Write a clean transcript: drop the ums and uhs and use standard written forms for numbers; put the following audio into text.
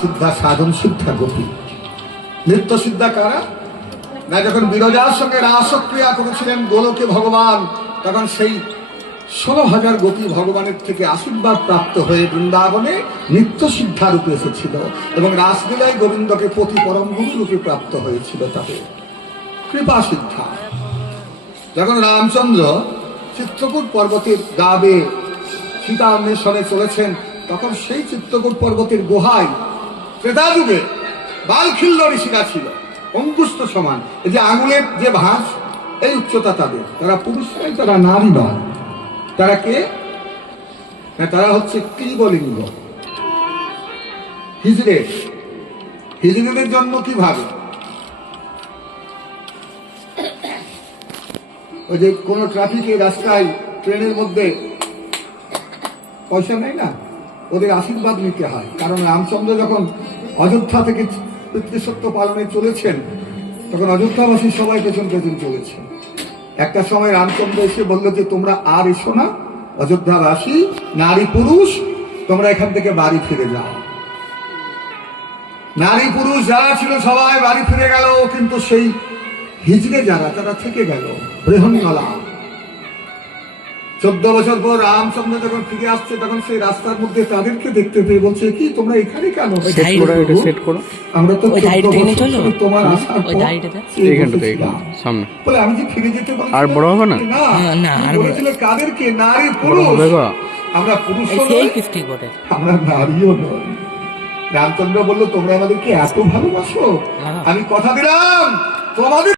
সিদ্ধা সাধন সিদ্ধা গোপী নৃত্য সিদ্ধা কারা না? যখন বিরজার সঙ্গে রাসক্রিয়া করেছিলেন গোলকে ভগবান, তখন সেই 16,000 গোপী ভগবানের থেকে আশীর্বাদ প্রাপ্ত হয়ে বৃন্দাবনে নিত্য সিদ্ধা রূপে এসেছিল এবং রাসলীলায় গোবিন্দকে পতি পরম গুরু রূপে প্রাপ্ত হয়েছিল তাদের কৃপা সিদ্ধা। যখন রামচন্দ্র চিত্রকূট পর্বতের গাবে সীতা অন্বেষণে চলেছেন, তখন সেই চিত্রকূট পর্বতের গুহায় ত্রেতা যুগে বালখিল্য ঋষিরা ছিল, অঙ্গুষ্ঠ সমান, এই যে আঙুলের যে ভাঁজ, এই উচ্চতা তাদের। তারা পুরুষ নয়, তারা নারী নয়। তারা কে? তারা হচ্ছে ক্লীবলিঙ্গ, হিজড়ে। হিজড়েদের জন্ম কিভাবে? ওই যে কোন ট্রাফিকে রাস্তায় ট্রেনের মধ্যে পয়সা নেয় না, ওদের আশীর্বাদ নিতে হয়। কারণ রামচন্দ্র যখন অযোধ্যা থেকে পিতৃসত্য পালনে চলেছেন, তখন অযোধ্যাবাসী সবাই পেছন পেছন চলেছে। একটা সময় রামচন্দ্র এসে বললো যে তোমরা আর এসো না, অযোধ্যাবাসী নারী পুরুষ তোমরা এখান থেকে বাড়ি ফিরে যাও। নারী পুরুষ যারা ছিল সবাই বাড়ি ফিরে গেল, কিন্তু সেই হিজড়ে যারা, তারা থেকে গেল বৃহন্নলা। 14 বছর পর রামচন্দ্র যখন ফিরে আসছে, তখন সেই রাস্তার মধ্যে তাদেরকে দেখতে পেয়ে বলছে, কি তোমরা এখানে কেন? আমরা তো তোমার আসার বলে আমি যে ফিরে যেতে আর বড় হবে না, বলেছিল কাদেরকে? নারী পুরুষ। আমরা পুরুষ, আমরা নারীও নয়। রামচন্দ্র বললো তোমরা আমাদেরকে এত ভালোবাসো, আমি কথা দিলাম তোমাদের